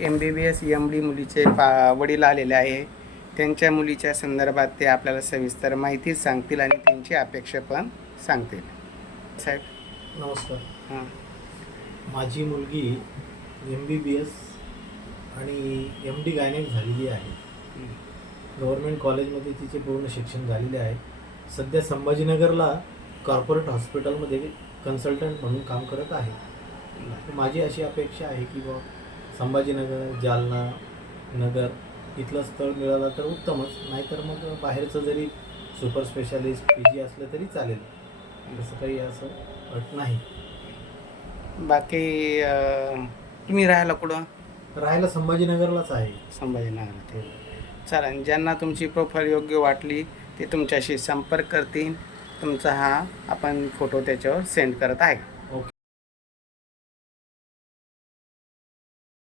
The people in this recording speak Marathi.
M B B S M D मुलीचे पा वडील आलेले आहे. त्यांच्या मुलीच्या संदर्भात ते आपल्याला सविस्तर माहिती सांगतील आणि त्यांची अपेक्षा पण सांगतील. साहेब? नमस्कार. हां. माझी मुलगी एम बी बी एस आणि एम डी गायनेक झालेली आहे. गव्हर्मेंट कॉलेजमध्ये तिचे पूर्ण शिक्षण झालेले आहे. सध्या संभाजीनगरला कॉर्पोरेट हॉस्पिटलमध्ये कन्सल्टंट म्हणून काम करत आहे. माझी अशी अपेक्षा आहे की बा संभाजीनगर जालना नगर इथलं स्थळ मिळालं तर उत्तमच. नाहीतर मग बाहेरचं जरी सुपर स्पेशालिस्ट पी जी असलं तरी चालेल. तसं काही असं अट नाही. बाकी अं, तुम्ही राहायला कुठं? राहायला संभाजीनगरलाच आहे. संभाजीनगरात आहे. चालेल ज्यांना तुमची प्रोफाईल योग्य वाटली ते तुमच्याशी संपर्क करतील. तुमचा हा आपण फोटो त्याच्यावर सेंड करत आहे.